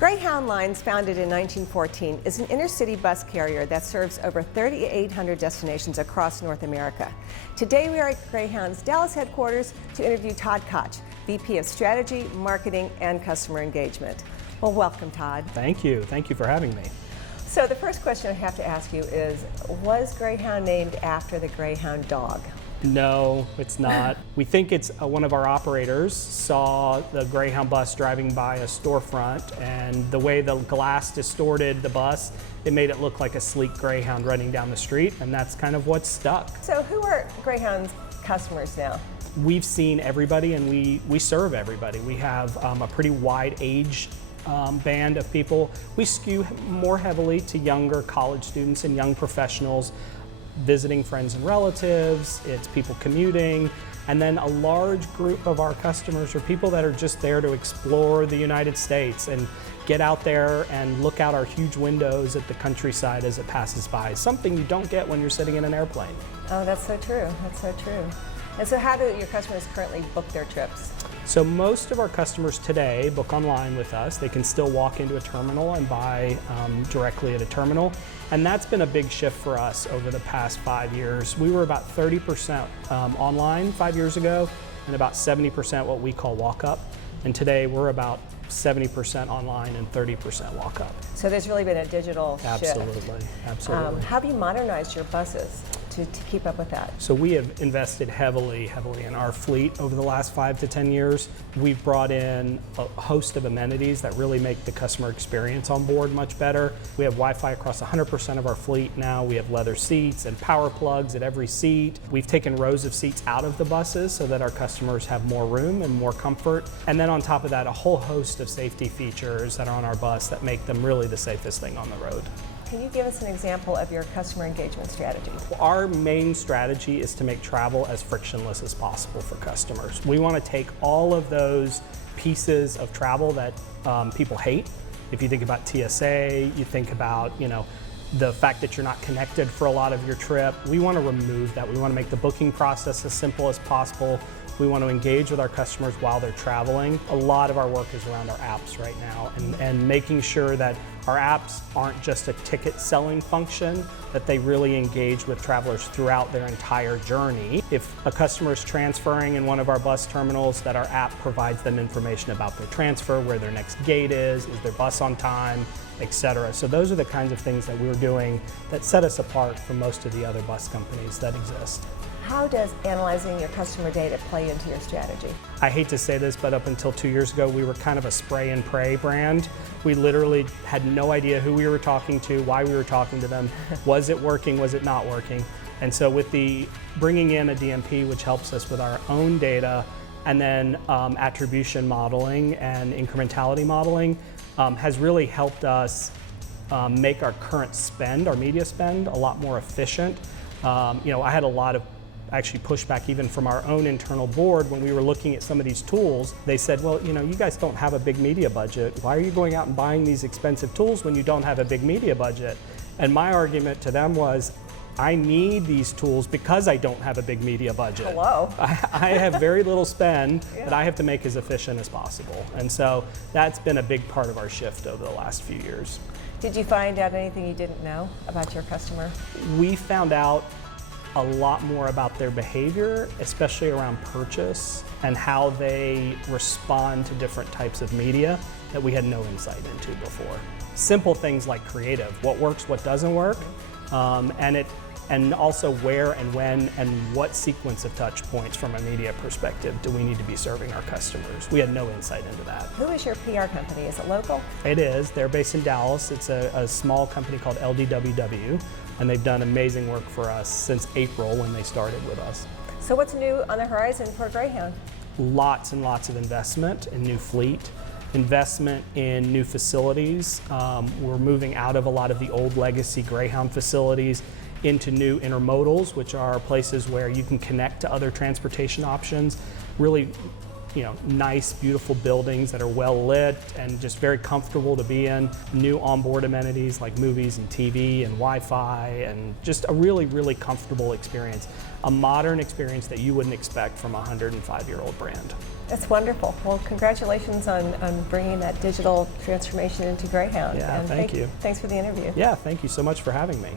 Greyhound Lines, founded in 1914, is an intercity bus carrier that serves over 3,800 destinations across North America. Today we are at Greyhound's Dallas headquarters to interview Todd Koch, VP of Strategy, Marketing, and Customer Engagement. Well, welcome, Todd. Thank you. Thank you for having me. So the first question I have to ask you is, was Greyhound named after the Greyhound dog? No, it's not. We think it's one of our operators saw the Greyhound bus driving by a storefront, and the way the glass distorted the bus, it made it look like a sleek Greyhound running down the street, and that's kind of what stuck. So who are Greyhound's customers now? We've seen everybody, and we serve everybody. We have a pretty wide age band of people. We skew more heavily to younger college students and young professionals visiting friends and relatives. It's people commuting, and then a large group of our customers are people that are just there to explore the United States and get out there and look out our huge windows at the countryside as it passes by. Something you don't get when you're sitting in an airplane. Oh, that's so true. That's so true. And so how do your customers currently book their trips? So most of our customers today book online with us. They can still walk into a terminal and buy directly at a terminal. And that's been a big shift for us over the past 5 years. We were about 30% online 5 years ago and about 70% what we call walk-up. And today we're about 70% online and 30% walk-up. So there's really been a digital shift. Absolutely, absolutely. How have you modernized your buses to keep up with that? So we have invested heavily in our fleet over the last 5 to 10 years. We've brought in a host of amenities that really make the customer experience on board much better. We have Wi-Fi across 100% of our fleet now. We have leather seats and power plugs at every seat. We've taken rows of seats out of the buses so that our customers have more room and more comfort. And then on top of that, a whole host of safety features that are on our bus that make them really the safest thing on the road. Can you give us an example of your customer engagement strategy? Our main strategy is to make travel as frictionless as possible for customers. We want to take all of those pieces of travel that people hate. If you think about TSA, you think about, the fact that you're not connected for a lot of your trip. We want to remove that. We want to make the booking process as simple as possible. We want to engage with our customers while they're traveling. A lot of our work is around our apps right now and making sure that our apps aren't just a ticket selling function, that they really engage with travelers throughout their entire journey. If a customer is transferring in one of our bus terminals, that our app provides them information about their transfer, where their next gate is their bus on time, etc. So those are the kinds of things that we're doing that set us apart from most of the other bus companies that exist. How does analyzing your customer data play into your strategy? I hate to say this, but up until 2 years ago, we were kind of a spray and pray brand. We literally had no idea who we were talking to, why we were talking to them, was it working, was it not working? And so with the bringing in a DMP, which helps us with our own data, and then attribution modeling and incrementality modeling, has really helped us make our current spend, our media spend, a lot more efficient. I had a lot of pushback even from our own internal board when we were looking at some of these tools. They said, well, you guys don't have a big media budget. Why are you going out and buying these expensive tools when you don't have a big media budget? And my argument to them was, I need these tools because I don't have a big media budget. Hello. I have very little spend that I have to make as efficient as possible. And so that's been a big part of our shift over the last few years. Did you find out anything you didn't know about your customer? We found out a lot more about their behavior, especially around purchase and how they respond to different types of media that we had no insight into before. Simple things like creative, what works, what doesn't work, and also where and when and what sequence of touch points from a media perspective do we need to be serving our customers. We had no insight into that. Who is your PR company? Is it local? It is. They're based in Dallas. It's a small company called LDWW, and they've done amazing work for us since April when they started with us. So what's new on the horizon for Greyhound? Lots and lots of investment in new fleet, investment in new facilities. We're moving out of a lot of the old legacy Greyhound facilities into new intermodals, which are places where you can connect to other transportation options. Really, nice, beautiful buildings that are well lit and just very comfortable to be in. New onboard amenities like movies and TV and Wi-Fi, and just a really, really comfortable experience. A modern experience that you wouldn't expect from a 105-year-old brand. That's wonderful. Well, congratulations on bringing that digital transformation into Greyhound. Yeah, and thank you. Thanks for the interview. Yeah, thank you so much for having me.